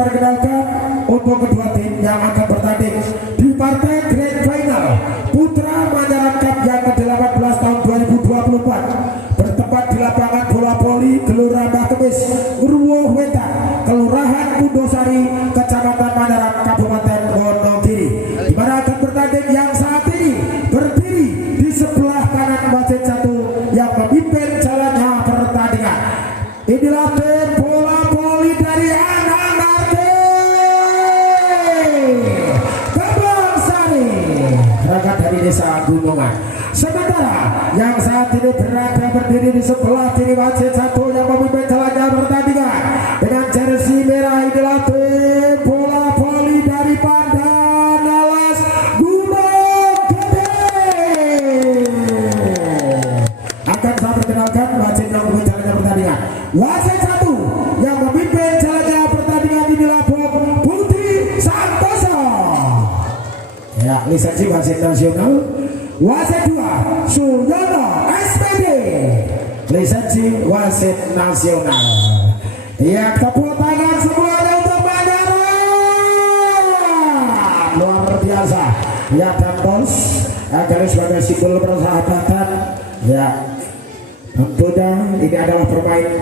perkenalkan untuk kedua tim yang akan bertanding di partai Grand Final Putra Manyar Cup yang ke-18 tahun 2024 bertempat di lapangan bola voli Gelora Mbah Kemis, Ngruwo Wetan, Kelurahan Kundosari, Kecamatan Manyar, Kabupaten Wonogiri, di mana akan bertanding yang saat ini berdiri di sebelah kanan wasit satu yang memimpin jalannya pertandingan. Inilah tim bola voli dari anak-anak Kebon Sari, berangkat dari desa Gunungan. Sementara yang saat ini berada berdiri di sebelah kiri wasit satu yang memimpin jalannya pertandingan dengan jersey merah, inilah tim bola voli dari Pandanalas Gunung Gede. Akan saya perkenalkan wasit yang memimpin jalannya pertandingan. Wasit satu yang memimpin jalannya pertandingan inilah Putri Santoso, ya, lisensi wasit nasional. Wasit 2 Suyono SPD, lisensi wasit nasional. Ya, tepuk tangan semuanya untuk Manyara, luar biasa. Ya, Dantos garis sebagai simbol persahabatan. Ya, tentunya ini adalah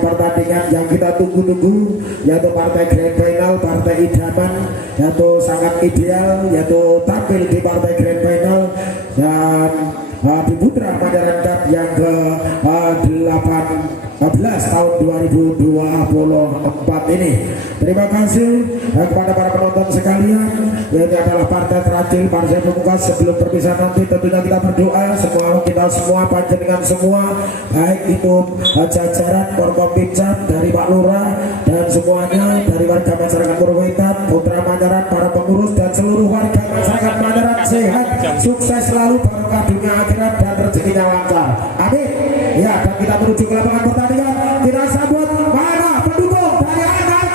pertandingan yang kita tunggu-tunggu, yaitu partai Grand Final, partai idaman, yaitu sangat ideal, yaitu tampil di partai Grand Final dan di Putra Manyar Cup yang ke-18 tahun 2024 ini. Terima kasih kepada para penonton sekalian. Ini adalah partai terakhir, partai pembuka sebelum berpisah nanti. Tentunya kita berdoa kita semua panjenengan semua, baik itu jajaran Forkopimda dari Pak Lurah dan semuanya dari warga masyarakat Purwetan, Putra Manyaran, para pengurus dan seluruh warga masyarakat Manyaran sehat, sukses selalu, barokah dunia akhirat dan rezekinya lancar. Amin. Ya, dan kita menuju ke lapangan pertandingan. Kita sambut mana pendukung dari anak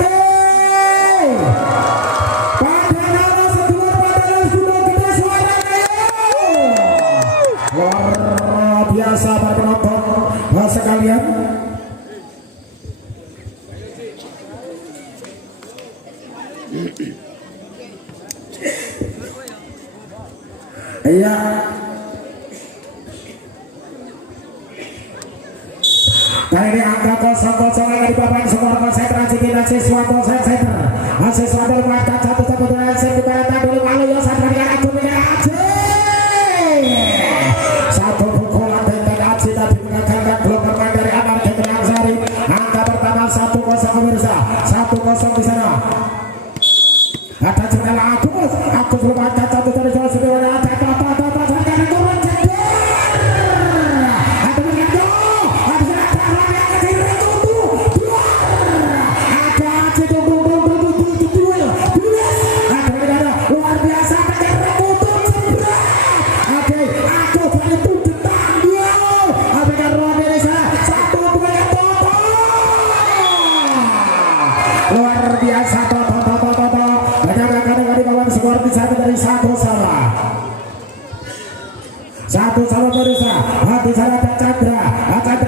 Pandanalas sedulur Pandanalas Gunung Gede, suaranya luar biasa para penonton sekalian. Iya, kali ini angka 0-0 yang di papan skor konsentrasi kita siswa dosen center. Siswa bermakan satu kebetulan di barat dulu lalu ya saat dengan aku dengan Aceh. Satu pukulan dengan Aceh tadi mengagalkan belum bermain dari Anar Ketenang Sari. Angka pertama 1-0 pemirsa, 1-0 di sana. Ada jendela Agus bermakan satu dari salah satu ada satu sama berusaha di sana ada Chandra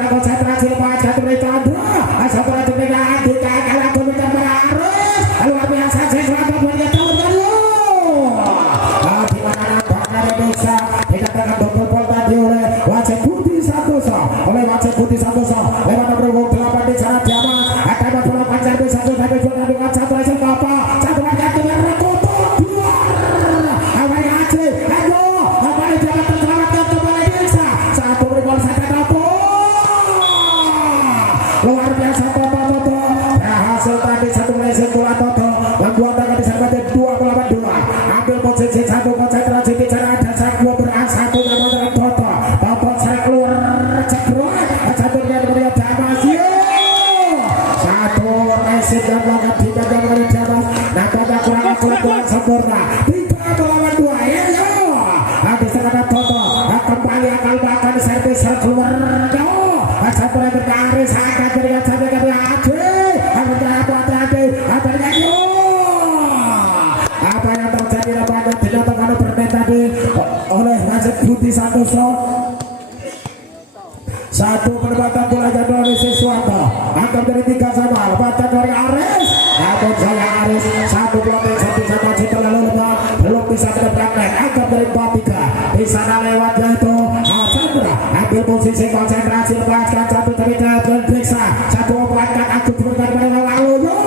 konsentrasi lepas satu dari Chandra satu lagi dengan Andika kalau komentar berarus luar biasa sesuatu punya tahun baru di mana Bakar Desa dikatakan double tadi oleh wasit Putri Santoso lewat nomor 8 di sana Diama akan memperlakukan satu satu sampai dua dengan satu lagi Bapak satu lagi dengan Rekutu luar biasa Toto hasil tadi satu leset bola Toto membuat tangan di sana 2-8-2 ambil posisi satu konsentrasi bicara ada Sakwa beras satu yang dengan Toto saya keluar cekrot satunya dari Damasio satu leset dan langkah dipegang dari Damas nampaknya kurang sempurna 3-8-2 ya habis terhadap Toto kembali akal bahkan servis keluar satu lagi ke Aris akan berikan sampai ke Aceh apa yang terjadi nampaknya dinyatakan bermain tadi oleh wasit Putri Santoso. Satu penempatan bola dari Siswanto angkat dari 3 sama lepaskan dari Aris namun saya Aris bisa menabrak net angkat dari 43 di sana lewat yaitu Chandra ambil posisi konsentrasi lepaskan satu terikat dan periksa satu obatkan aku diberikan pada lalu yo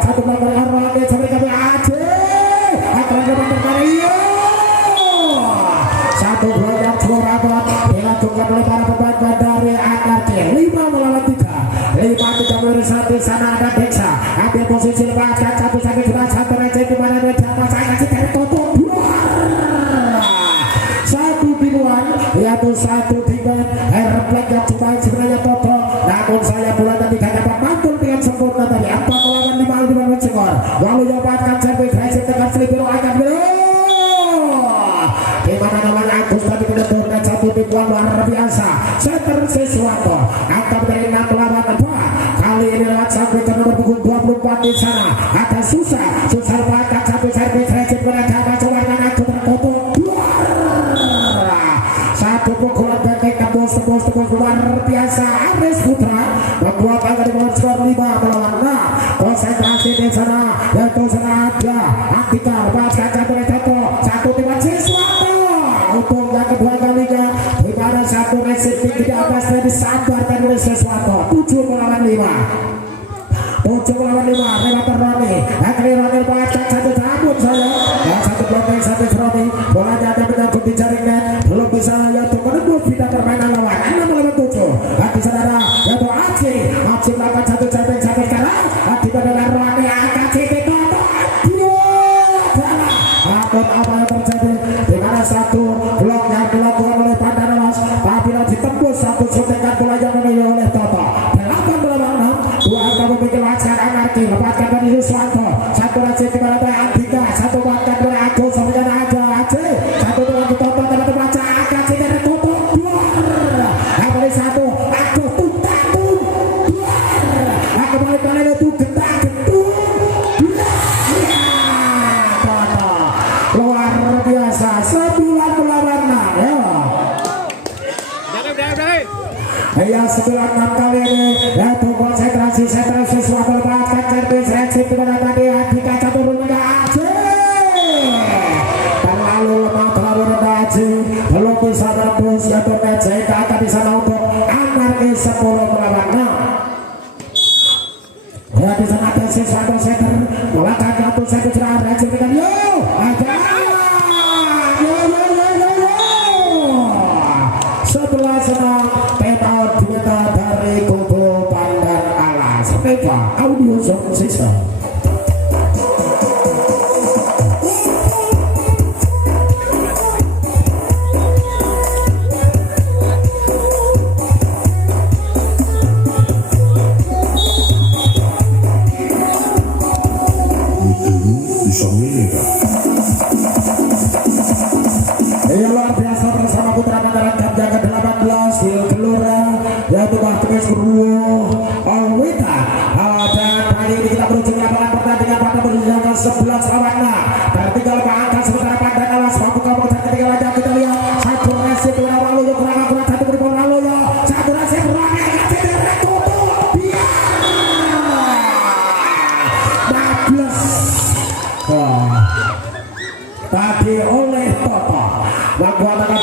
satu melakukan orang ini sampai kami aja akan dapat yo satu dua yang suara buat dilakukan oleh para pemain dari Anarki 5 melawan 3 5-3 meresap di sana ada Deksa ambil posisi lepaskan satu sakit sudah satu receh di mana dia dapat saya kasih dari Toto satu binuan yaitu satu tiban refleks yang cuma sebenarnya Toto namun saya pula tadi tidak dapat mantul dengan sempurna tadi 4 melawan 5 di mana skor lalu dapatkan servis receh dengan Filipino akan di mana namanya Agus tadi menentukan satu tipuan luar biasa center sesuatu angkat dari 6 melawan 4 kali ini lewat sampai ke nomor punggung 24 di sana ada susah bahkan satu servis receh mereka coba dengan Agus tertutup satu pukulan pendek tembus luar biasa Aris Putra membuat angka di bawah skor 5 melawan 6 konsentrasi di sana yaitu sana ada Antika lepaskan satu tiba sesuatu untuk yang kedua kalinya di mana satu resip tinggi di atas dan disambarkan oleh sesuatu 7 melawan 5 lewat Roni akhirnya Roni lepaskan satu cabut saya dan satu blokir satu Roni bolanya ada menyangkut di jaringan belum bisa yaitu menembus bidang permainan lawan 6 melawan 7 hati saudara yaitu Aci melakukan satu cabut sekarang hati pada Roni angkat titik namun apa yang terjadi di mana satu blok yang dilakukan oleh Pandanawas apabila ditembus satu suntikan bola yang memilih oleh Toto 8 melawan 6 dua angka memiliki wajar Anarki lepaskan dari Yuswanto satu lagi di mana ada Andika satu bahkan dari Agus sampai ada Aceh satu dengan Toto teman-teman baca angkat sini dari Toto kembali satu Agus tuntatung kembali itu getah-getung luar biasa 9 melawan 6 ya. Ya 9-6 kali ini yaitu konsentrasi sesuatu lepaskan servis resip di mana tadi Andika turunnya Aceh terlalu lemah terlalu rendah Aceh belum bisa tembus yaitu Necek akan di sana untuk Anarki 10 melawan 6 ya di sana ada sesuatu center melakukan satu servis resip dengan yo ada setelah senang peta dari kubu Pandan Alas Peta Audio Zone System luar biasa bersama Putra Pandaran Kamja ke-18 di Gelora yaitu Bahtumis Guru Alwita dan kali ini kita menuju lapangan pertandingan pada posisi yang ke-11 lawan 6 tertinggal angka sementara Pandan Alas mampu kamu dan ketinggalan yang kita lihat satu resip di lalu yang kurang akurat satu beri bola lalu ya satu resip berani yang tidak tutup biar 14 tadi oleh Toto membuat angka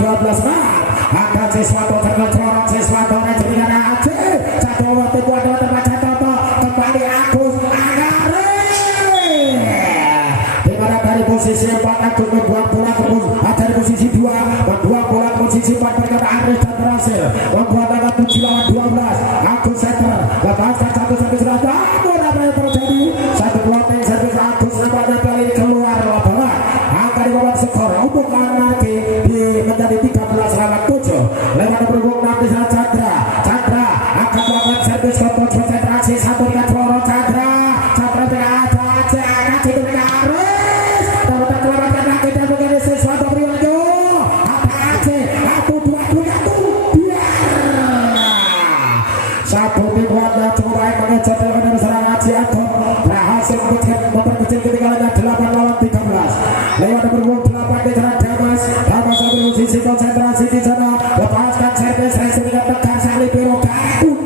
12 ada sesuatu terkecoran sesuatu yang jadi ada Aceh satu waktu buat terbaca Toto kembali Agus Anari dimana dari posisi 4 Agus membuat bola dari posisi 2 membuat bola posisi 4 berkata Aris dan berhasil membuat angka 7 lawan 12 Agus center lepaskan satu sudah namun apa yang terjadi satu blocking servis Agus pada kali keluar lapangan angka di bawah skor untuk Anarki menjadi 13 lawan 7 lewat berhubung 6 di sana Chandra akan melakukan servis konsentrasi satu dengan Floro Chandra tidak ada Aceh angkat itu dengan Aris terletak kelamatkan lagi dan menjadi sesuatu periwaju ada Aceh 1-2 biar satu dibuatnya cukup baik mengejar dari serang Aceh Atom berhasil memperkecil ketinggalannya 8 lawan 13 lewat berhubung 8 di sana Damas satu sisi konsentrasi di sana lepaskan servis resip dengan tegar sekali Biro Gatun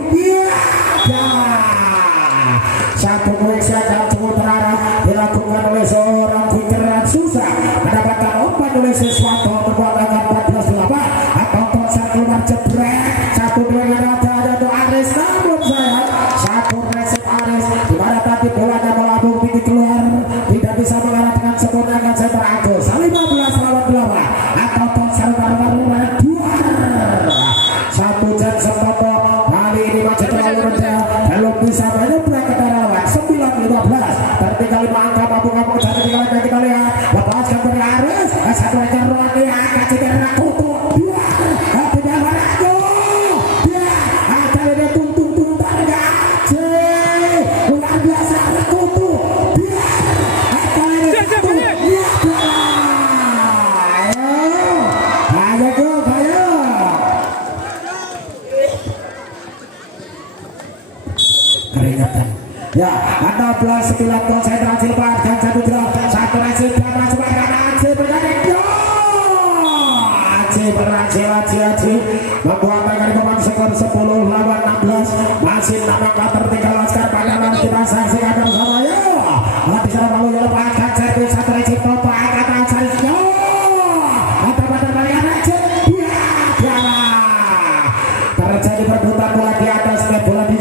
satu koleksi yang cukup terarah dilakukan oleh seorang quicker 9 konsentrasi lepaskan satu drop satu Aji maju akan Aji bergandeng Aji berhasil Aji membuat mereka di papan skor 10 lawan 16 masih nampak tertinggal Laskar Pangandaran kita saksikan bersama ya di sana lalu yang lepaskan servis satu Aji topa kata Aji terjadi perbutan bola di atas bola di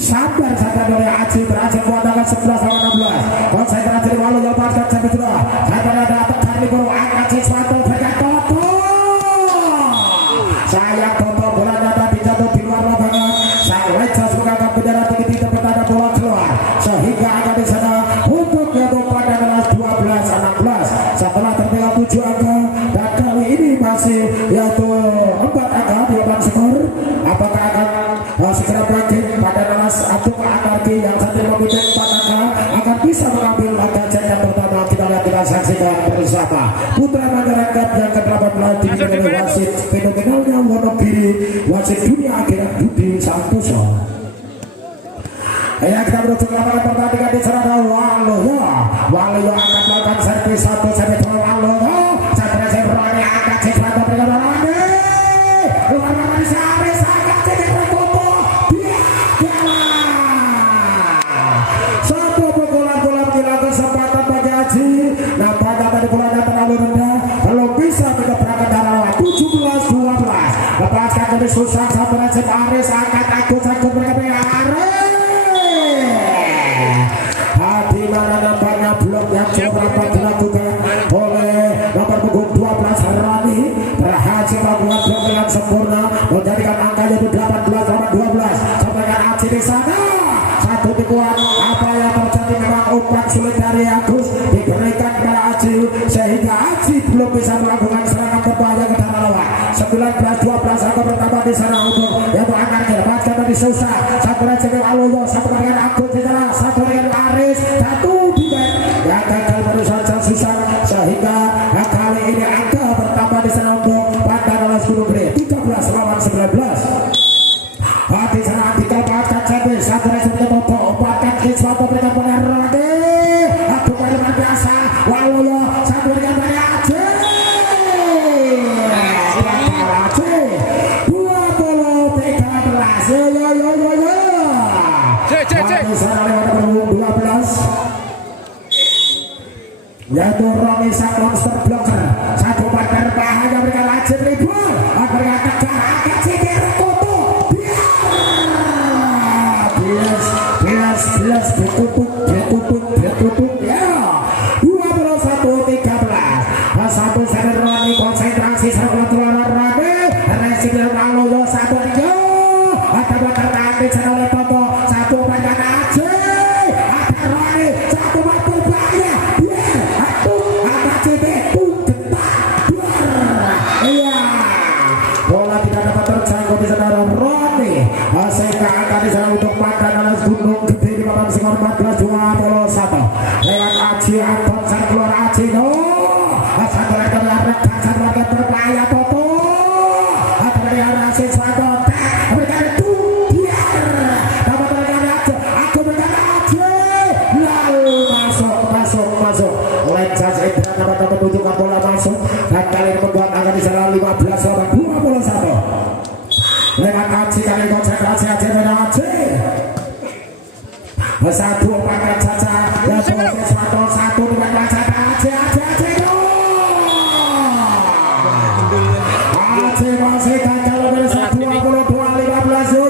sabar saja dari Aji berhasil kuatkan 11 lawan 16 konsentrasi walau yang lepaskan servis sudah sabar ada tekan di bawah angkat sesuatu berikan Toto sayang Toto bolanya tadi jatuh di luar lapangan sang Lejas mengangkat bendera tinggi tempat ada bola keluar sehingga akan di sana untuk jatuh pada 12-16 setelah tertinggal 7 angka dan kali ini masih yaitu 4 angka di papan skor apakah akan segera bangkit pada nalas atau anarki yang saat ini memimpin 4 angka akan bisa mengambil angka yang pertama kita saksikan bersama putra masyarakat yang ke-18 dipimpin oleh wasit fenomenalnya Wonogiri wasit dunia akhirat Budi Santoso. Ya kita menuju ke lapangan pertandingan di sana Waluyo akan melakukan servis 1 sampai 2 Waluyo sampai Rani angkat sesuatu berikan Rani luar lapangan sampai sangat jadi tertutup satu pukulan bola menjelang kesempatan bagi Aji nampaknya tadi bolanya terlalu rendah belum bisa mengebrakan darah 17-12 lepaskan dari susah sampai Aji Aris angkat Agus berkata Aris di mana nampaknya blok yang cukup rapat dilakukan oleh nomor punggung 12 Rani berhasil melakukan blok dengan sempurna menjadikan angkanya itu 18-12 sampaikan Aji di sana satu tipuan apa yang terjadi memang umpan sulit dari Agus diberikan kepada Aji sehingga Aji belum bisa melakukan serangan berbahaya ke dalam lawan 19-12 angka pertama di sana untuk yaitu akan dilepaskan dari susah satu Aji Waluyo satu dengan Agus di sana satu dengan Aris satu tiga yang gagal baru saja susah sehingga kali ini angka pertama di sana untuk Pandangalas Gunung Gede 13 lawan 19 di sana Andika lepaskan servis satu Aji Toto obatkan sesuatu berikan pada Rade aku luar biasa Waluyo satu dengan pada Aji 20-13 di sana lewat nomor 12 yaitu Romi sang monster blocker satu partner bahaya berikan Aji ribut berikan tegar angkat sikir tutup bias ditutup ya 21-13 satu seri Roni konsentrasi serang keluar Rani residen Waluyo satu tiga ada bakar nanti sana oleh Toto satu pada Aji ada Roni satu waktu bahaya ada CB iya bola tidak dapat terjangkau di sana Roni sehingga angka di sana untuk Pandangalas Gunung Gede di papan skor 14-21 lewat Aji Anton sang keluar Aji satu lagi rekan satu lagi berbahaya Toto ada dari arah sesuatu berikan itu biar dapat berikan Aji aku berikan Aji lalu masuk Lejas Indra dapat menunjukkan bola masuk dan kali ini membuat angka di sana 15-21 lewat Aji kali konsentrasi Aji dengan Aji satu pakai saja ya sesuatu satu dengan wajah Aji masih gagal bersama 22-15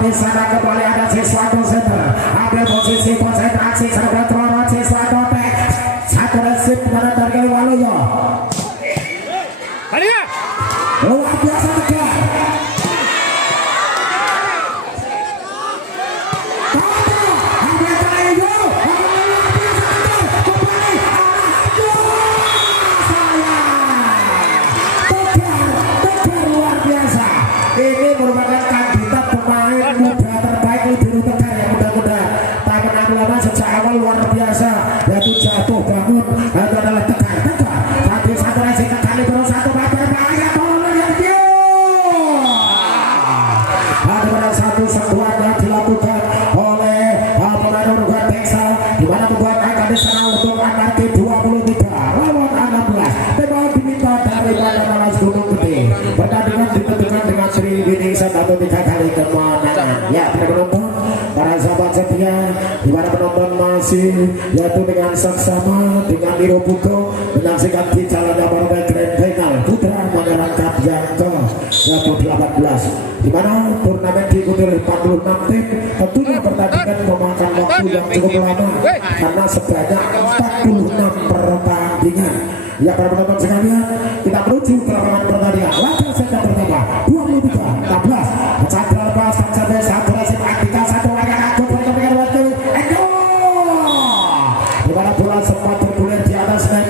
di sana kembali ada sesuatu center ambil posisi konsentrasi serba terorot sesuatu tek satu resip kepada target Waluyo luar biasa tegar ini merupakan kandidat pemain muda terbaik di biru tegar yang mudah-mudahan tak penampilan sejak awal luar biasa yaitu jatuh bangun itu adalah tegar tapi satu lagi kali terus satu bater bahaya tolong yang dia ada pada satu sebuah selanjutnya di mana penonton masih yaitu dengan saksama dengan Nirobuko menyaksikan di jalannya partai Grand Final putra menyerangkan yang ke 18 di mana turnamen diikuti oleh 46 tim. Tentunya pertandingan memakan waktu yang cukup lama karena sebanyak 46 pertandingan. Ya para penonton sekalian, kita menuju ke lapangan pertandingan. Laga set pertama 23-16 Chandra Lepas sampai satu Rasim Andika satu laga aku pertandingan waktu Endo di mana bola sempat bergulir di atas net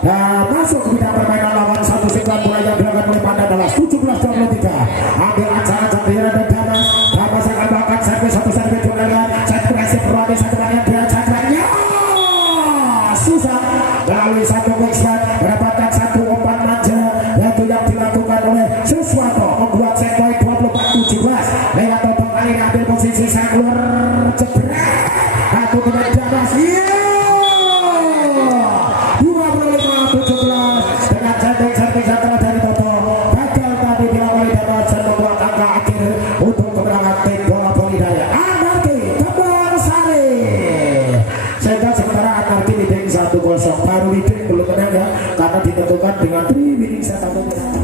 dan masuk ke bidang permainan lawan satu sekian bola yang dilakukan oleh Pandan Dallas 17-23 ambil acara Chandra dan Damas Damas akan melakukan servis satu servis dengan satu Rasim Rodi satu bagian dia Chandranya susah melalui satu backspot mendapatkan satu umpan manja yaitu yang dilakukan oleh Sesuatu membuat set point 24-17 lewat topong kali ambil posisi sang keluar jebret aku dengan Damas 25-17 dengan jantung servis antara dari Toto gagal tadi dilakukan Damas dan membuat angka akhir untuk kemenangan tim bola voli daya Anarki Kembang Sari sehingga sementara Anarki leading 1-0 baru leading belum menang ya karena ditentukan dengan 3 winning set 1 menang.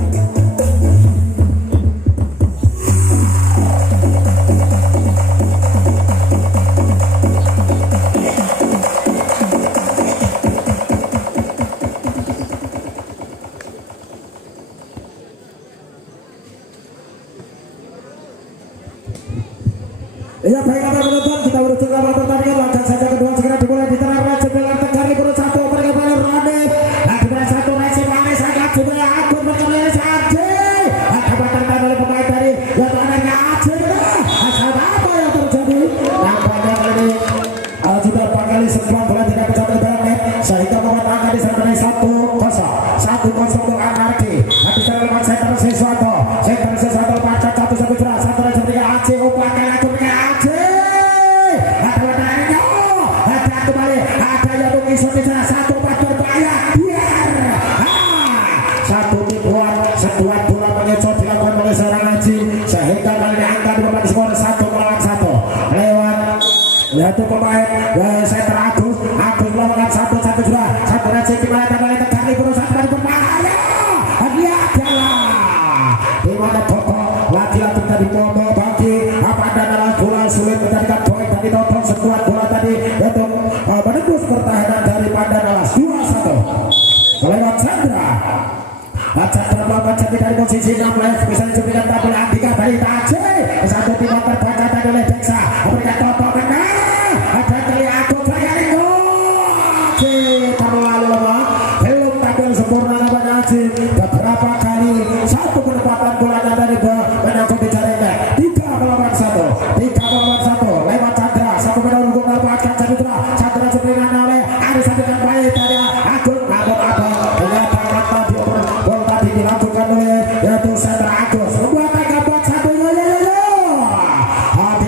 Ya baik para penonton, kita menuju ke lapangan pertandingan. Laga saja kedua segera dimulai di tengah red sebelah Tegar Libur 1 mereka Rode nah di mana satu Resi Manis agak juga Agung berkembang Saji dapat tertahan oleh pemain dari yang anaknya Aceh asal apa yang terjadi nampaknya kali ini sudah kali sebuah bola tidak bisa terbaik sehingga membuat angka di sana 1-0 untuk Anarki habis terlepas center Sesuatu pacat satu jerah satu Resi bertiga Aceh upakan Agung satu pas berbahaya biar satu tipuan sebuah bola menyocot dilakukan oleh seorang Haji sehingga kali ini angka di papan skor 1-1 lewat yaitu pemain center Agus melakukan satu juga satu Haji dimana kembali Tegar Libur satu pas berbahaya dia adalah di mana Toto lagi-lagi tadi Toto bagi Pandan Dallas bola sulit menjadikan poin tadi Toto sebuah bola tadi yaitu menembus pertahanan dari Pandan Dallas 2-1 lewat Chandra melakukan jadi dari posisi 16 bisa diberikan tabel Andika dari Taji satu timah terbaca tadi oleh Deksa memberikan Toto kena ada dari Aku Bayarindo terlalu lemah belum tampil sempurna namanya Haji beberapa kali satu penempatan bolanya dari menyangkut di jaringnya 3-1 lewat Chandra satu medal hukum mendapatkan Chandra seberingan oleh Aris dengan baik dari Agung namun apa ternyata tadi gol tadi dilakukan oleh yaitu center Agus membuat angka buat satu di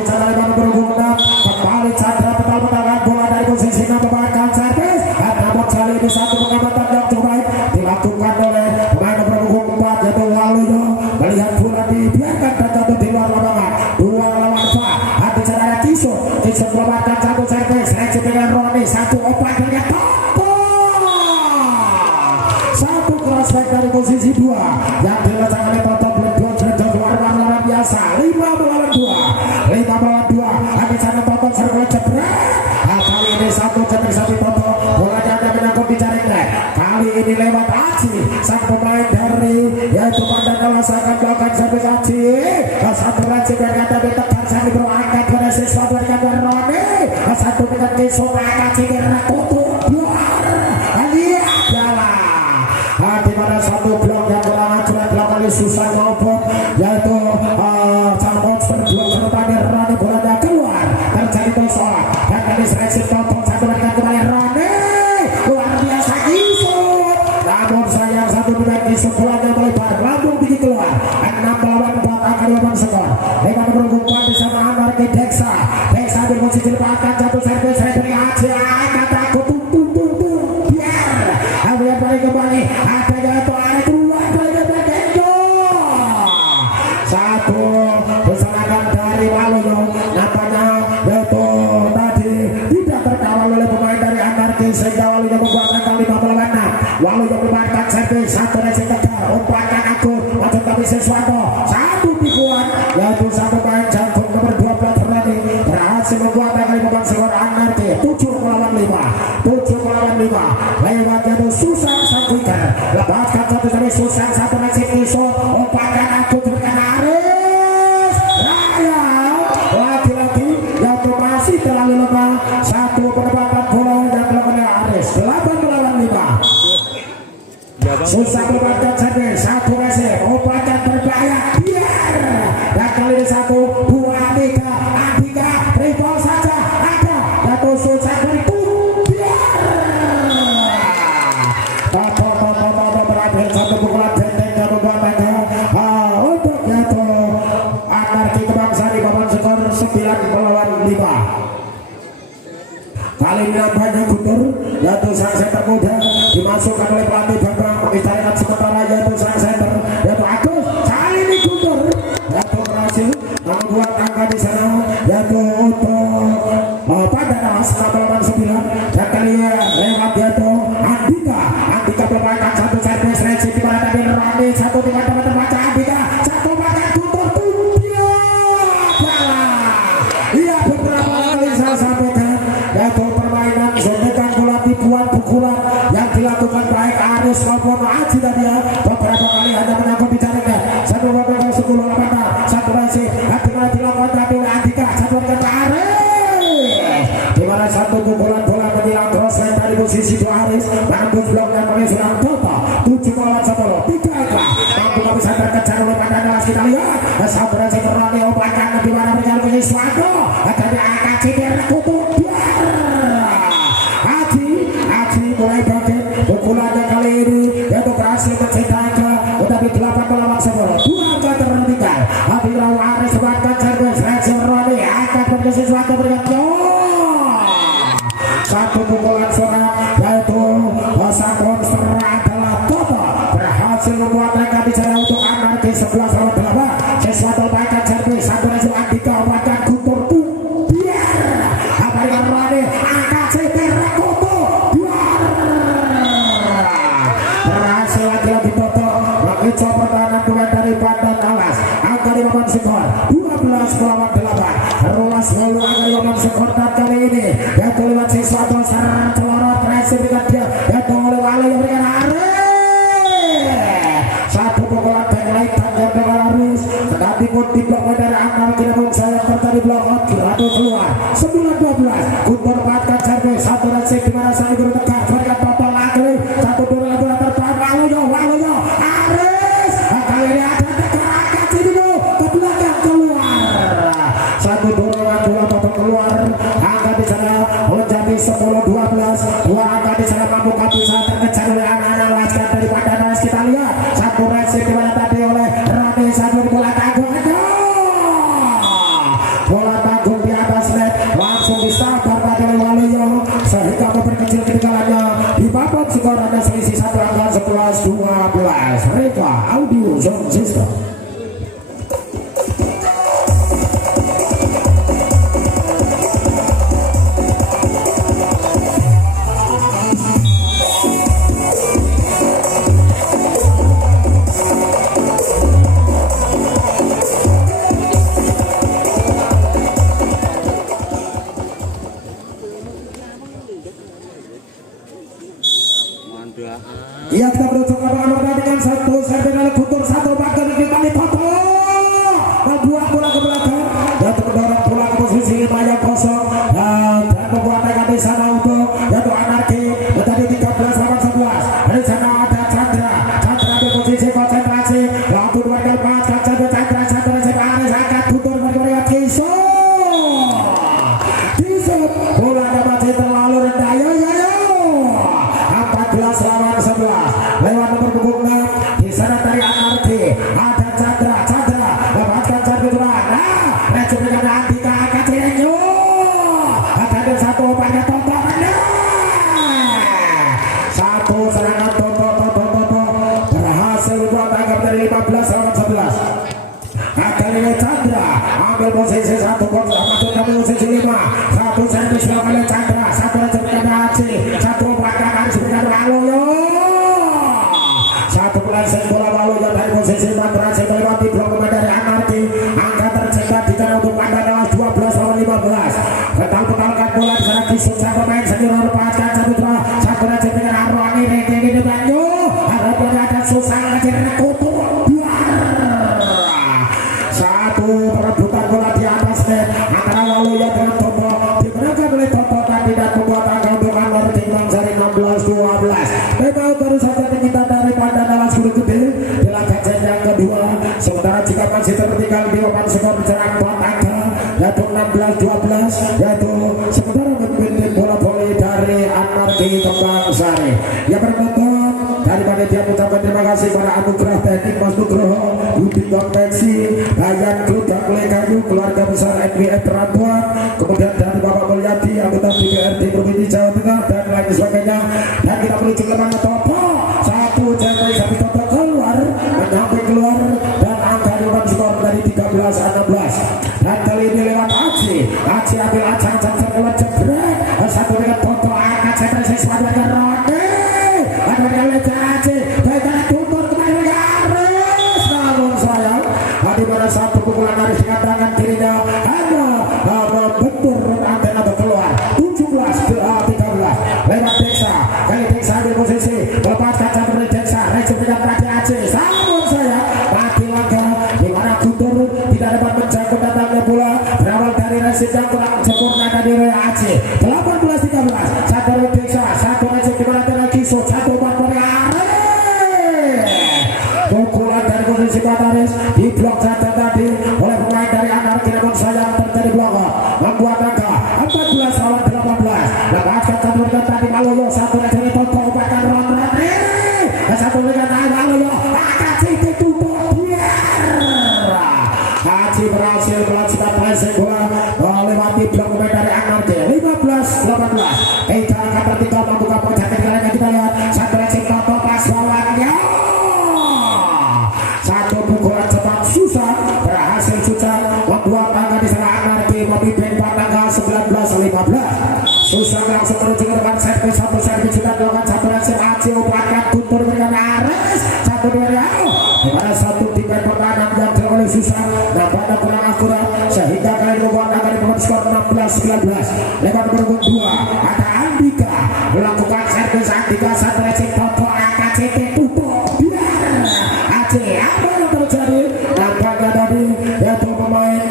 Chandra lima berhubung kembali Chandra betal-betalan bola dari posisi memanfaatkan servis namun kali ini satu pengamatan yang cukup baik dilakukan oleh pemain berhubung 4 yaitu Waluyo melihat bola dibiarkan dan jatuh di luar lapangan 2 lawan 4 di Chandra Kisut memanfaatkan satu servis Reksi dengan Roni satu opat dengan Toto satu crossback dari posisi 2 yang diletakkan oleh Toto belum luar biasa 5-2 di sana Toto servis jebret kali ini satu jebret satu Toto bolanya ada menyangkut di jaringnya kali ini lewat Aji sang pemain dari yaitu Pandan Dallas akan melakukan servis Aji satu Reksi dengan ada Tegar Sari berangkat pada Sesuatu dengan Roni satu dengan Kisut angkat Cikirna tutup luar dia adalah di mana satu blok yang berlangsung sudah dilakukan susah maupun yaitu sang monster blok serta Roni bolanya keluar terjadi tosok dan kali seleksi tonton satu dengan kembali Roni luar biasa Kisut namun sayang satu dengan Kisut bolanya melebar lambung tinggi keluar 6-4 akan lawan skor lewat berhubungan di sana Anarki Deksa di posisi depan jatuh servis dari Aceh kata aku satu racing tegar umpankan aku untuk tapi sesuatu satu tipuan yaitu satu main jantung nomor 12 Rani berhasil membuat kali beban skor Anarki 7 melawan 5 lewat jatuh Susan sang quicker lepaskan satu dari Susan satu racing iso umpankan aku dengan Aris Raya lagi-lagi yang masih terlalu lemah satu penempatan bola yang dilakukan Aris 8 melawan 5 susah melepaskan servis satu racing umpankan berbahaya biar dan kali ini satu dua Andika triple saja ada jatuh susah itu berakhir satu pukulan benteng dan membuat untuk jatuh Anarki Kebangsaan di papan skor 9 melawan 5. Kali ini nampaknya Guntur jatuh sang center muda dimasukkan oleh pelatih Bambang mengisahkan sementara jatuh sang center jatuh Agus kali ini Guntur jatuh berhasil membuat angka di sana jatuh untuk pada 9 dan kali ini lewat jatuh Andika memainkan satu servis racing di mana tadi Rani satu di mana terbaca Andika satu pakai Guntur iya beberapa kali saya sampaikan yaitu permainan suntikan bola tipuan pukulan yang dilakukan baik Aris maupun Aji tadi ya beberapa kali hanya menyangkut di jaringnya satu babak 10 lapar satu racing di mana dilakukan tadi oleh Andika satu ke Aris di mana satu pukulan bola menyilang cross line dari posisi itu Aris menembus blok yang mengisirkan total 7 melawan 10 3 ekor mampu kami bisa terkejar oleh Pandana kita lihat satu racing Rani umpankan di mana berjalan ke Iswando dari angka cidir kutuk Aji mulai bangkit pukulannya kali ini yaitu berhasil mencetak tetapi 8 melawan 10 2 angka tertinggal Abirawa Aris sebatkan servis racing Rani akan berkesi Iswando bergantung satu pukulan seorang yaitu sang monster adalah Toto berhasil membuat mereka bicara untuk Anarki 11 lawan 8 sesuatu baikkan servis satu racing Andika umpankan Guntur biar Abirawa Rani angkat ceker Toto berhasil lagi Toto mengecoh pertahanan pemain dari Pandan Alas angka di papan skor 12 melawan 8 Rulas lalu angka di papan skor dan kali ini yaitu lewat sesuatu serangan celorot racing dengan dia yaitu oleh Wali yang berikan Aris satu pukulan backlight tangan dengan Aris tetapi pun di blok dari Anarki namun saya tertadi blok atau keluar 9-12 Guntur patkan servis satu racing di mana saya guru tegak berikan total lagi satu dua lagi terpang Waluyo Aris kali ini ada tegak angkat sini ke belakang keluar satu dorongan bola potong keluar angka di sana menjadi 10-12 dua angka di sana mampu bisa terkejar oleh anak-anak Laskar dari Pandanas kita lihat satu racing dimana tadi oleh Rani satu di bola tanggung bola tanggung di atas net langsung disabar tadi oleh Waluyo sehingga memperkecil ketinggalannya di papan skor ada selisih satu angka 11-12 Reka Audio Zone System. Iya kita berucap lapangan pertandingan satu servis Guntur satu bakal kembali Toto membuat bola ke belakang dan mendorong bola ke posisi 5 yang kosong dan membuat mereka di sana untuk yaitu Anarki menjadi 13-11 di sana ada Chandra di posisi konsentrasi waktu 2 kali pas Chandra satu racing Aris angkat Guntur berkorea Kiso bola masih terlalu rendah yo 14-11 lewat nomor punggung 6 di sana dari Anarki ada Chandra lepaskan Chandra racun dengan Andika angkat Cirenyo ada satu umpannya Toto mengucapkan terima kasih pada anugerah teknik Mas Nugroho, Budi Konveksi, Bayan Klub Gakulai Kayu, keluarga besar NBF Terantuan, kemudian dari Bapak Mulyadi, anggota DPRD Provinsi Jawa Tengah dan lain sebagainya. Dan kita menuju ke lapangan Toto, satu jangan satu Toto keluar, menyampai keluar dan angka depan skor dari 13-16. Dan kali ini lewat Aci ambil acang lewat jebrek, satu dengan Toto angkat central sesuatu dengan Rode. Ada yang leceh Aci, baiklah tutur kembali Aris, namun sayang, di mana satu pukulan Aris dengan tangan kirinya hanya membentur antena keluar. 17-13 lewat Deksa, kali Deksa di posisi melepaskan jam dari Deksa, Rejo dengan Pati Aci, namun sayang, mati langkah di mana Guntur tidak dapat menjangkau datangnya bola berawal dari Resid yang kurang sempurna dari Aci. 18-13 satu dari Deksa, satu Rejo di mana Tena Kiso, satu buat dari Aris. Pukulan dari posisi Bataris di blok saja tadi oleh pemain dari Anarki, namun sayang terjadi blokor membuat angka 14-18. Lepaskan satu dengan tadi Maloyo, satu dari Toto bahkan Ron satu dengan Maloyo akan Siti tutup biar Haji berhasil melanjutkan pressing bola melewati blok pemain dari Anarki. 15-18 kita akan bertiga membuka pojok ketinggalannya. Kita lihat satu dari Toto pas bawahnya, satu pukulan cepat susah berhasil susah membuat angka di sana Anarki memimpin angka 19-15. Susah langsung menuju ke depan servis, satu servis sudah dilakukan, satu resim Aci umpankan Guntur dengan Aris, satu dari dimana satu tiga pertahanan yang dilakukan oleh susah nampaknya kurang akurat sehingga kali membuat angka di bawah skor 16-19. Lewat nomor 2 ada Andika melakukan servis, Andika satu resim Toto angkat CT tutup biar Aci. Apa yang terjadi? Nampaknya tadi yaitu pemain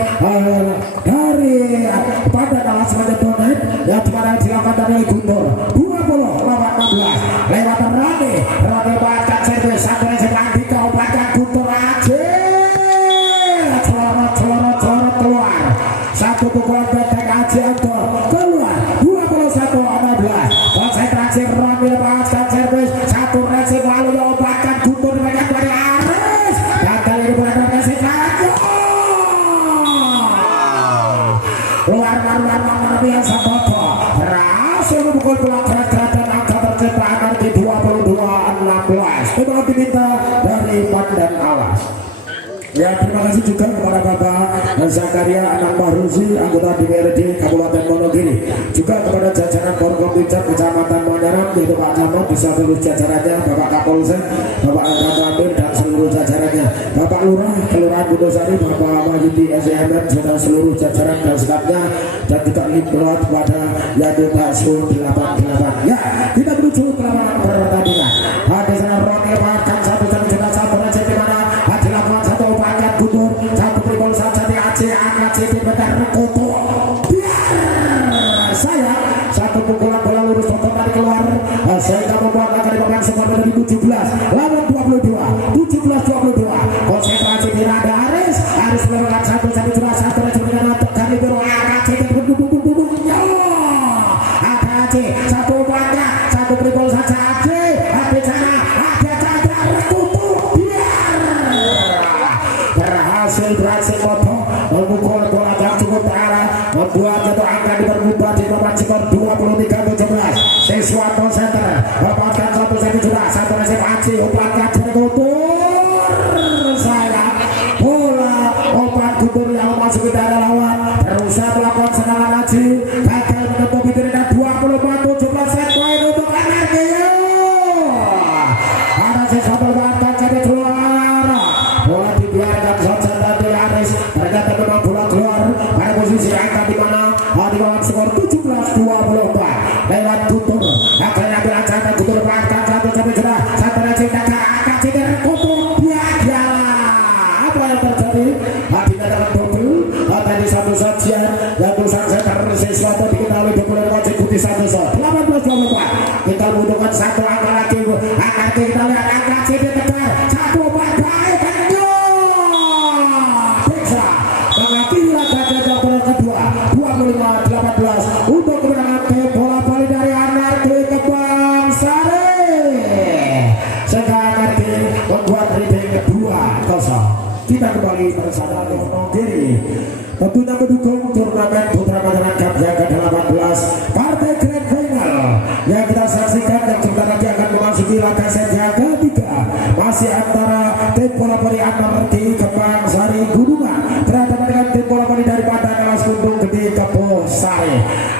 dari pada kalah sebagai donet yang dimana dilakukan dari Guntur. 20-16 lewat Rane bahkan servis, satu resim Andika umpankan Guntur Aci celorot keluar, satu pukulan benteng Aci Anto keluar. 21-16 konsentrasi Rane lepaskan servis, satu resim lalu yang umpankan Guntur dengan dari Aris dan kali ini berada resim lagi luar biasa. Toto berhasil memukul bola keras dan angka tercipta Anarki 22-16. Itu diminta dari Pandan Alas. Ya, terima kasih juga kepada Bapak Zakaria Anang Mahruzi, anggota DPRD Kabupaten Wonogiri, juga kepada jajaran Forkompincat Kecamatan Manyarang, yaitu Pak Camat bisa seluruh jajarannya, Bapak Kapolsek, Bapak Angkatan dan seluruh jajarannya, Bapak Lurah Kelurahan Bundosari, Bapak Wahyudi SMM dan seluruh jajaran dan stafnya, dan juga himbawan kepada Yaitu Bakso 88. Ya, kita menuju ke lapangan pertandingan. Di sana Roni bahkan satu raja di mana dilakukan satu umpankan Guntur, satu pribol saja di Aceh angkat CT benar Koto biar saya satu pukulan bola lurus Toto tadi keluar sehingga membuat akan dimakan skor dari 17-22 konsentrasi di Rada Aris melakukan satu raja dengan kali biru angkat CT ada Aceh satu umpankan satu pribol saja Aceh di sana berhasil Toto memukul bola yang cukup arah membuat jatuh angka dipermudah di papan skor 23-17. Siswanto center lepaskan satu satu sudah satu resim Aci umpankan Guntur sayang bola umpan Guntur yang memasuki daerah lawan berusaha melakukan serangan Aci gagal menutupi dirinya 24-17 set poin untuk Anarki. Ada siswanto lepaskan jadi keluar bola dibiarkan saja tadi Aris ternyata memang bola keluar pada posisi angka di mana di bawah skor 17-24 lewat Guntur akhirnya dilancarkan Guntur bahkan satu sudah satu resim angka cedera Guntur biar apa yang terjadi tidak dapat double tadi satu sajian yang tulisan center Siswanto diketahui double wajib putih satu shot 18-24 kita membutuhkan satu angka lagi kita lihat angka cedera tegar satu baik mengakhiri laga babak kedua 25-18 untuk kemenangan bola voli dari Anarki Kebang Sari. Sekarang bersama Monogiri tentunya mendukung turnamen putra Mataram Cup yang ke-18 partai grand final yang kita saksikan yang sebentar lagi akan memasuki laga set yang ketiga masih antara tim bola voli Anarki Kembang Sari Gunungan berhadapan dengan tim bola voli dari Pandanelas Gunung Gede Kebosari.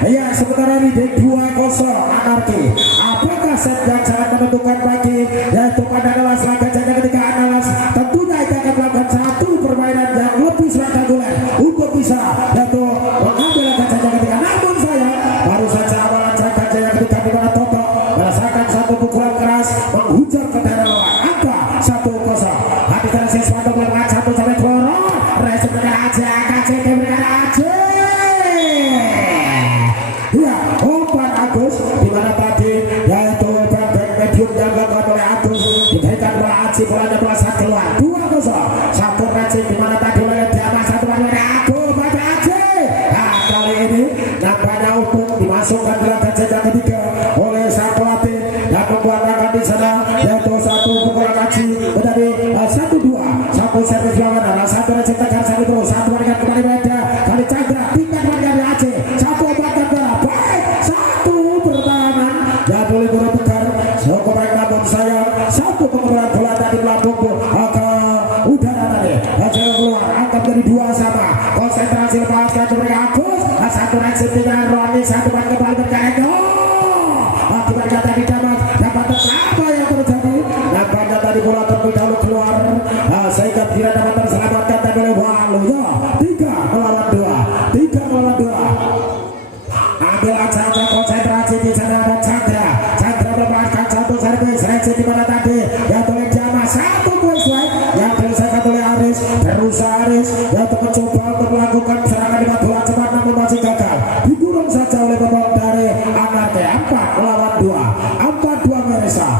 Ya, sementara ini di 2-0 Anarki. Apakah set yang sangat menentukan bagi yaitu Pandanelas laga jaga ketika Andalas tentunya akan melakukan satu permainan yang lebih spektakuler untuk bisa yaitu mengambil laga jaga ketika, namun saya baru saja awalan jaga jaga ketika di mana Toto merasakan satu pukulan keras menghujam ke daerah lawan. Angka 1-0 habis dari sesuatu melewat satu sampai Kloro resep dengan aja KCT dengan aja ya umpan Agus di mana tadi yaitu back medium yang dilakukan oleh Agus diberikan bola Aji, bolanya melesat keluar 2-0 satu racing di mana tadi oleh Diamas satu oleh Agus pada Aji. Nah kali ini nampaknya untuk dimasukkan ke laga jaga ketiga oleh sang pelatih yang membuat akan di sana yaitu satu pukulan Aji menjadi 1-2 satu servis lawan satu racing tegar satu terus satu berikan kembali Meda kali Chandra tingkat berikan di Aji satu obatkan bola baik satu pertahanan ya boleh bola tegar seorang namun saya satu pengeluaran bola dari pelapung ke udara tadi hasil keluar angkat dari 2 sama konsentrasi lepaskan kepada Agus satu racing dengan Roni satu ban kembali berkait akibat tadi dapat apa yang terjadi nampaknya tadi bola terlebih dahulu keluar sehingga tidak dapat terselamatkan dan oleh Walu ya 3-2 ambil aja konsentrasi di sana dan Chandra melepaskan satu servis racing di mana tadi yang oleh Diamas satu point strike yang diselesaikan oleh Aris terus Aris yang mencoba untuk melakukan serangan di bola cepat namun masih gagal digurung saja oleh pemain dari Anarki 4-2 Meresa.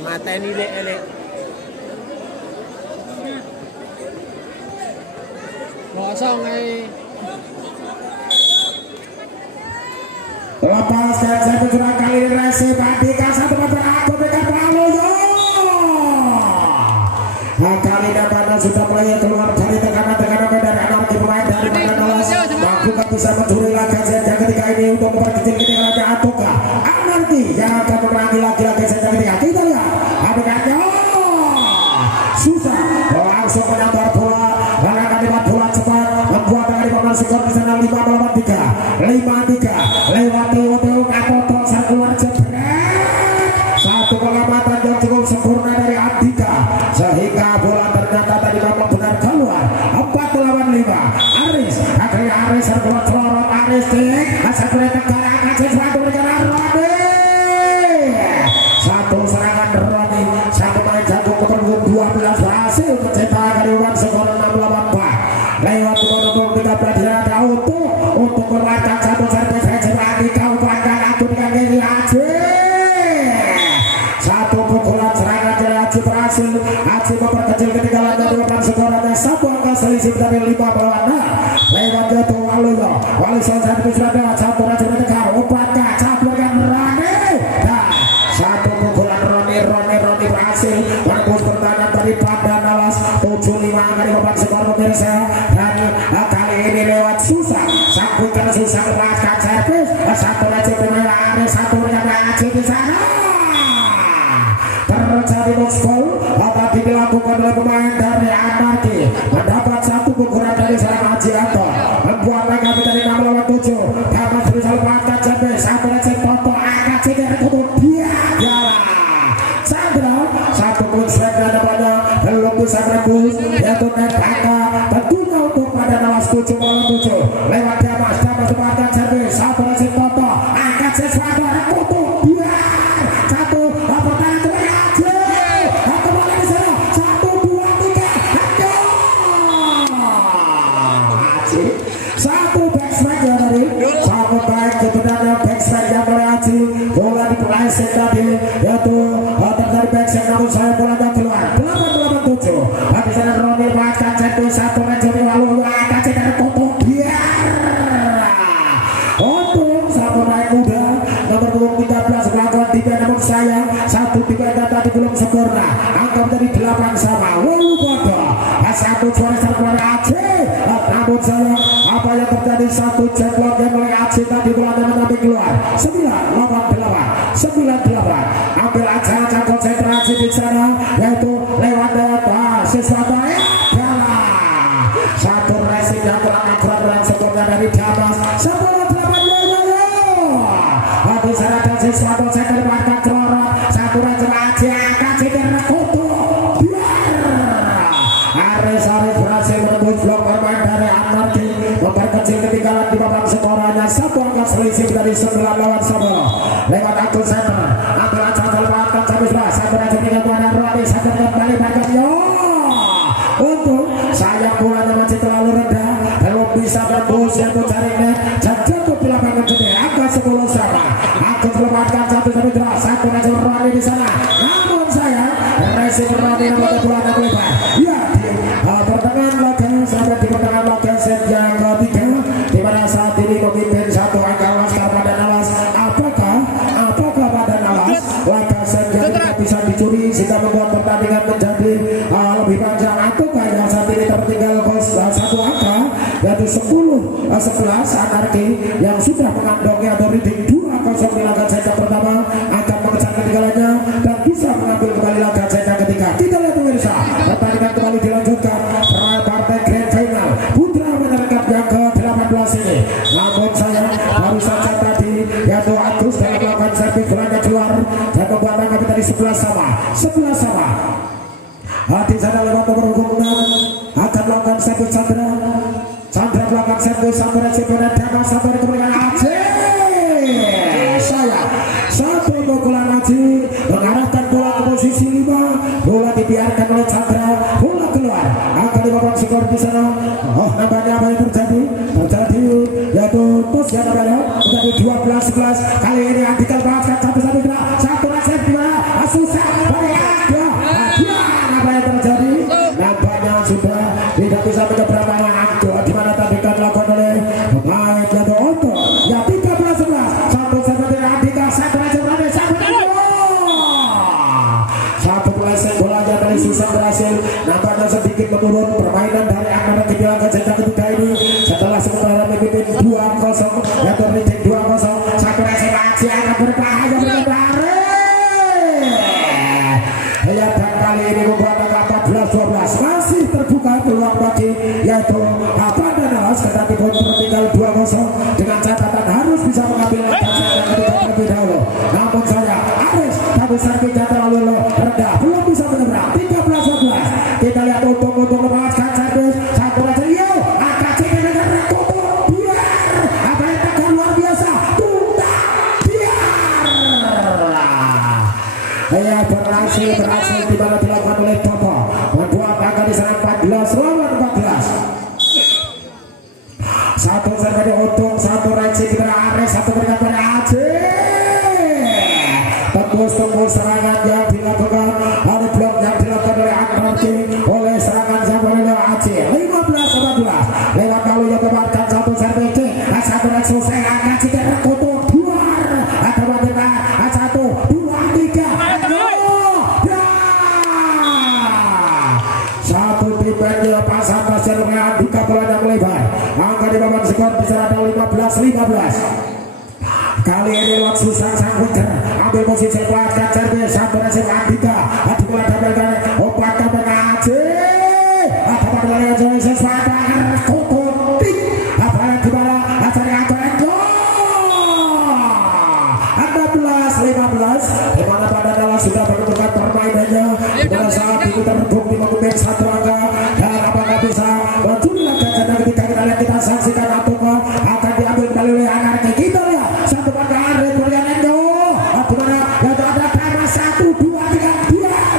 Mata ini elek. Kosong lepaskan satu curang kali ini Resi Bandika satu meter aku berikan Palu nah kali ini Banda sudah mulai keluar dari tekanan dari Anarki pemain dari Pandanelas bukan bisa mencuri laga saja ketika ini untuk memperkecil ketika laga ataukah Anarki yang akan memerangi lagi-lagi saja ketika kita lihat adegannya susah langsung menyantar bola akan dibuat bola cepat membuat dari pemain skor di sana 5-3 lewat kapotong sang keluar jebret satu pengamatan yang cukup sempurna dari Andika sehingga bola ternyata tadi memang benar keluar 4-5 Aris akhirnya Aris terkeluar celorot Aris dik satu negara akan sesuatu dengan Roni satu serangan Roni satu main jago keperluan 12 berhasil mencetak keriuan skor 6-4 lewat nomor 13 ada untuk meluarkan satu servis Resi Bandika umpankan aku dengan Giri Aji satu pukulan serangan dari Aji berhasil Aji memperkecil ketinggalannya dengan skorannya satu angka selisih dari 5 lewat jatuh Walu servis sudah satu Resi Bandika umpankan satu dengan Roni nah satu pukulan Roni berhasil menembus pertahanan dari Pandanelas 7-5 akan dibawa skor pemirsa dan kali ini lewat susah sambutkan susah lepaskan servis satu Racing pemain Aris satu dengan Aji di sana terjadi box ball tadi dilakukan oleh pemain dari Anarki mendapat satu pukulan dari seorang Aji Anton membuat mereka menjadi 6-7 dapat berusaha lepaskan servis satu Racing Toto angkat cedera kemudian Chandra satu pun strike dan depannya belum bisa menembus yaitu net angka tentunya untuk Pandanelas 7-7 lewat Diamas lepaskan servis satu Racing Toto angkat sesuatu kemudian satu pertahanan dari Aji kembali di sana 1-2-3 Aji satu back strike ya dari satu baik sebenarnya sama walu bodo satu suara terkeluar Aceh. Namun saya apa yang terjadi satu ceplok yang oleh Aceh tadi bola tapi keluar 9-8 ambil aja konsentrasi di sana yaitu lewat sesuatu satu racing yang kurang akurat dan sempurna dari Jamas 10-8 di sana ada sesuatu saya terlibatkan celorot satu racing Aceh akan segera kutuk Aris berhasil menembus blok bermain dari Anarki memperkecil ketinggalan di babak skoranya satu angka selisih dari 9-9 lewat akun center ambil aja terlibatkan habis lah satu racing dengan tuan Rodi satu kembali bagian untuk sayang bolanya masih terlalu rendah belum bisa tembus yaitu jaringnya dan jatuh di lapangan gede angka 10 sama aku terlibatkan satu racing Rodi di sana namun sayang racing Rodi yang kedua dan lebar ya pertengahan laga sampai di pertengahan laga set yang ketiga di mana saat ini memimpin satu angka Laskar Padanalas. Apakah Padanalas laga set yang tidak bisa dicuri sehingga membuat pertandingan menjadi lebih panjang ataukah yang saat ini tertinggal satu angka yaitu 10-11 Anarki yang sudah mengantongi atau reading 2-0 di laga set yang pertama akan mengejar ketinggalannya dan bisa mengambil kembali laga set yang ketiga. Kita lihat pemirsa pertandingan kembali dilanjutkan partai grand final putra menerangkan yang ke-18 ini namun saya baru saja tadi yaitu Agus dalam melakukan servis belanja keluar dan membuat angka tadi 11 sama di sana lewat nomor 6 akan melakukan servis Chandra melakukan servis Sandra Cipunan Damas sampai kemudian Aceh saya satu pukulan Aceh mengarahkan bola ke posisi 5 bola dibiarkan oleh Chandra bola keluar akan dibawa skor di sana nampaknya apa yang terjadi yaitu tos yang namanya menjadi 12-11 kali ini Andika bahaskan satu rasa susah apa yang terjadi nampaknya sudah tidak bisa menyeberang di mana tadi kan dilakukan oleh pemain yaitu Otto ya 13-11 satu seperti Andika satu peleset bolanya dari Susan berhasil nampaknya sedikit menurun permainan dari Akana di laga jeda ketiga ini setelah sementara memimpin 2-0 yaitu reading 2-0 satu racing Aceh akan berbahaya ya dan kali ini membuat angka 14-12 masih terbuka peluang bagi yaitu Padanalas tetapi tertinggal 2-0 dengan catatan harus bisa mengambil laga set yang ketiga terlebih dahulu namun saya Aris tapi servisnya terlalu rendah belum bisa menyeberang 13-12 kita lihat untuk melepaskan servis satu aja angka ceknya dengan kutuk biar apa yang tekan luar biasa tuntas biar berhasil di mana dilakukan oleh Toto membuat angka di sana 14-14 satu servis untung satu racing di mana Aris satu berkat dari Aceh tembus serangan yang dilakukan oleh blok yang dilakukan oleh Anarki oleh serangan Zambolela Aceh 15-14 lewat lalu yang memanfaatkan satu servis satu racing selesai angka ceknya kutuk keluar atau bagaimana 1, 2, 3 satu tipennya pas atas jalurnya Andika bolanya melebar angka di babak skor bisa ada 15-15 kali ini lewat Susan Sangkuter ambil posisi pelakkan servis satu racing Andika bola dapatkan obat Aceh apa dengan Indonesia sesuatu kutuk apa yang dimana acaranya Eko 16-15 di mana Padanalas sudah menentukan permainannya pada saat itu terbukti memimpin satu angka dan apakah bisa mencuri laga jeda ketika kita saksikan ataukah akan diambil kembali oleh Anarki kita lihat satu angka Arif Kurian Endo di mana yang ada karena 1, 2, 3 biar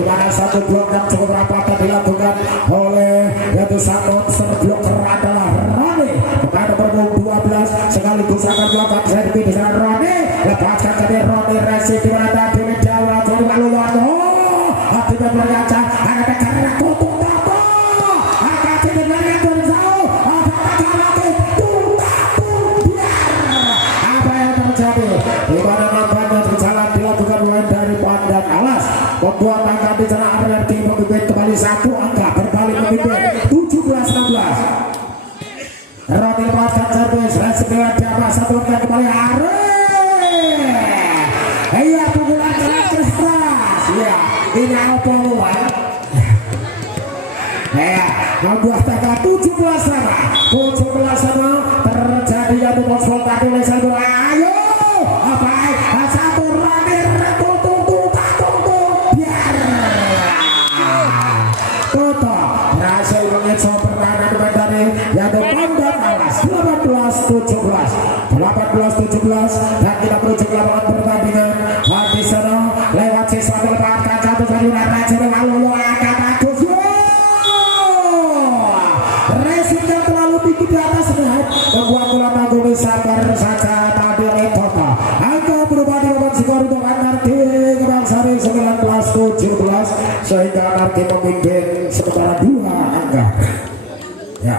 di mana satu blok yang cukup rapat dilakukan oleh yaitu satu blok adalah Roni pada nomor 12 sekaligus akan melakukan servis di sana Roni lepaskan dari Roni racing di mana tadi menjawab dari Maluyono tidak berkaca ada karena kutuk tato akan tidak berkaca dari jauh ada lagi apa yang terjadi di mana nampaknya berjalan dilakukan dari Padanalas membuat membuat angka di sana RRT memimpin kembali satu angka berbalik memimpin 17-16. Roti lepaskan servis Resepilan di atas satu angka kembali Arif. Iya pukulan keras. Iya ini apa mulai? Ya, membuat angka 17-17 terjadi jatuh konsultasi oleh satu. Ayo apa satu Ranir tutup biar tutup berhasil mengecoh pertahanan dari yaitu Pandan Alas 18-17 dan kita menuju ke lapangan pertandingan di sana lewat siswa melepaskan satu saluran Raja lalu akan bagus resipnya terlalu tinggi di atas net membuat bola tanggung sabar saja tadi oleh Kota angka berubah di babak skor untuk Anarki Kebangsari 19-17 sehingga Anarki memimpin sementara 2 angka ya.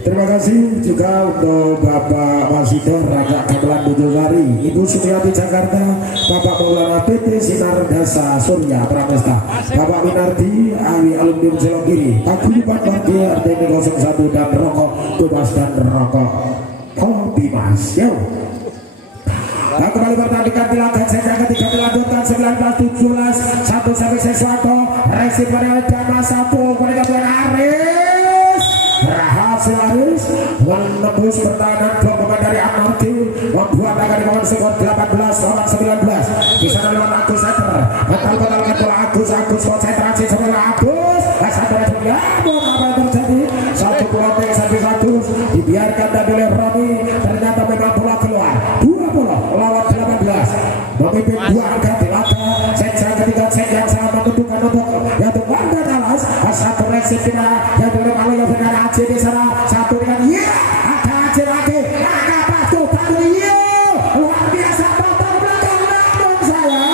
Terima kasih juga untuk Bapak Wasidor Raja Gamelan Bojosari, Ibu Sumiati Jakarta, Bapak Maulana PT Sinar Dasa Surya Pramesta, Bapak Winardi Awi Alumni Selogiri, Paguyuban Parti RT 01 dan rokok bebas dan rokok kopi mas. Yo. Nah, kembali pertandingan di laga sesi ketiga dilanjutkan 19-17 satu sampai sesuatu resip pada jamaah satu pada bulan Aris berhasil Aris menembus pertahanan blok pemain dari Anarki membuat akan dikawal skor 18-19 di sana lewat Agus Center betal-betalkan bola Agus konsentrasi sebelah Agus satu ya apa yang terjadi satu pelotek satu dibiarkan dan oleh Roni ternyata memang bola keluar 20 lawan 18 memimpin 2 angka di laga set ketiga set yang sangat menentukan untuk yaitu Pandan Alas satu resip kita yaitu kalau yang benar Aceh di sana satu dengan ada Aceh lagi angka patuh luar biasa total belakang namun saya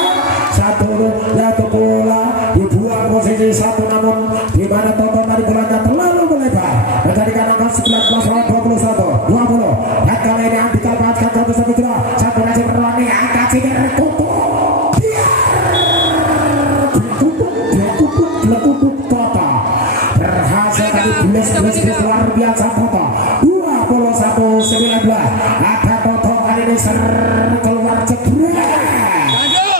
satu yaitu bola dibuang posisi satu namun di mana total tadi bolanya terlalu melebar menjadikan angka 19-21 20 dan kali ini Andika lepaskan satu satu resip Roni angka sini berhasil tadi bules luar biasa Toto 21-19 ada Toto kali ini keluar jebret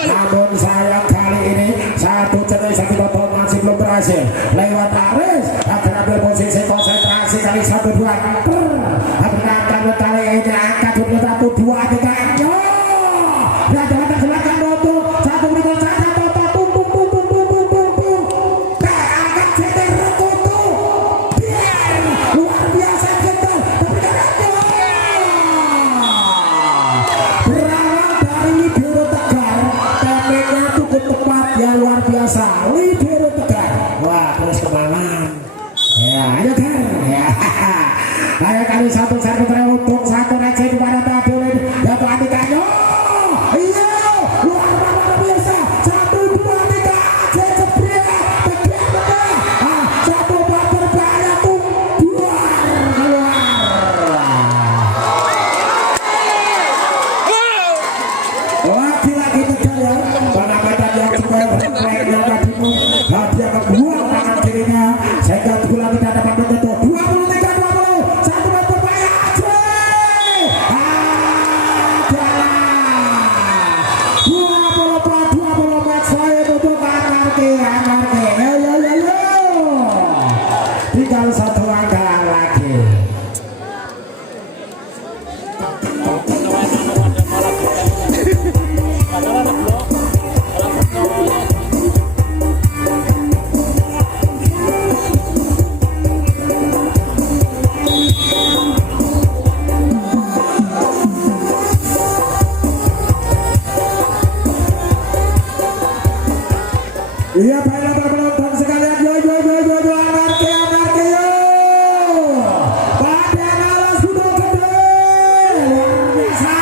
namun sayang kali ini satu jenis satu Toto masih belum berhasil lewat Aris akan ambil posisi konsentrasi kali 1-2 berangkat kali ini angkat 1-2 3 ayo dan jalan ke belakang Toto satu berikut saja Toto luar biasa gentle berawal dari Libero Tegar temenya cukup tepat ya luar biasa Libero Tegar wah terus kemalan ya ayo kan ya ayo kali satu untuk satu receh di mana tadi yaitu Andika iya luar biasa 1-2 3 Aceh jebret satu bal berbahaya tuh keluar lagi-lagi Tegar ya pada badan yang juga berkelainnya tadimu dia membuang tangan kirinya sehingga bola tidak dapat menyentuh 23-20 satu bal berbahaya Aceh 20 match saya untuk Anarki tinggal satu angka lagi iya baiklah para penonton sekalian yo Anarki yo Pandan Alas sudah gede luar biasa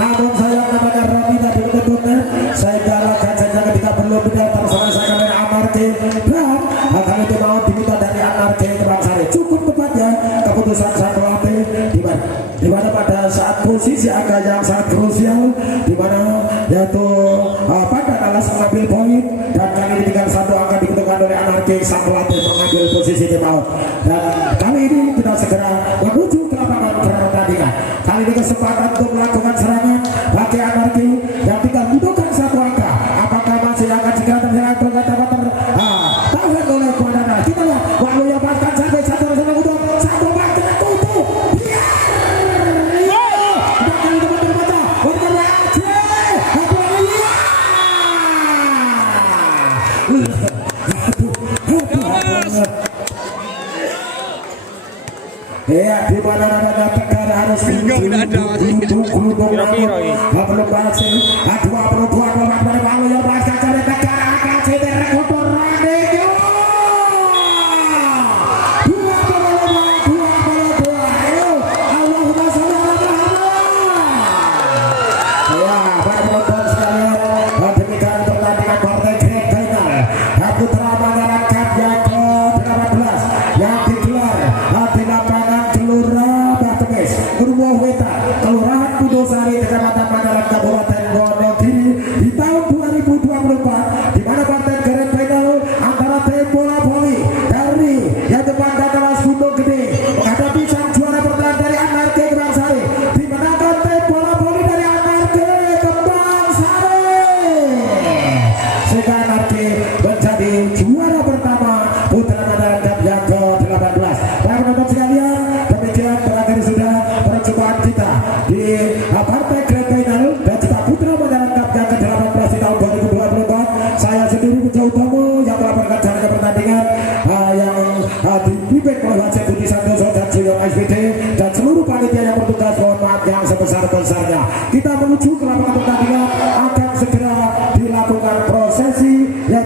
namun saya namanya Roni tadi betul-betul saya jalan gajahnya ketika belum tidak terselesaikan oleh Anarki dan akan itu mau diminta dari Anarki Kebangsari cukup tepat ya keputusan satu latih di mana pada saat posisi angka yang sangat krusial di mana yaitu Pandan Alas mengambil poin dan kali ini tinggal satu angka dibutuhkan oleh Anarki sang pelatih mengambil posisi di maut. Dan kali ini kita segera menuju ke lapangan pertandingan. Kali ini kesempatan untuk melakukan serangan bagi Anarki yang tinggal butuhkan satu angka. Apakah masih akan segera terserang atau dapat tahan oleh Kuadana? Kita lihat Walu yang bahkan sampai satu rencana untuk satu bagian kutu. Ya, di mana ada Tegar harus Bingung, tidak ada masih. belum Kira-kira ini. berhasil 22 nomor dari Walu yang bahkan dari Tegar akan cedera rekor Radejo. Allahumma sholli ala Muhammad. Ya, para penonton sekalian, demikian pertandingan partai grand final Putra Mandaran Cup yang ke-18 yang digelar di lapangan Gelora Batu Mes, Purwowetan, Kelurahan Kudusari, Kecamatan Mandaran, Kabupaten Wonogiri di tahun 2024, di mana partai grand final antara tim bola voli dari yang depan Dataras Gunung Gede menghadapi sang juara bertahan dari Anarki Kembang Sari, dimenangkan tim bola voli dari Anarki Kembang Sari, sehingga Anarki menjadi juara pertama Putra Mandaran Cup yang ke-18. Para penonton sekalian, demikian berakhir sudah perjumpaan kita di partai grand final dan juga Putra Mandaran Cup yang ke-18 di tahun 2024. Saya sendiri Puja Utomo yang melaporkan jalannya pertandingan yang dipimpin oleh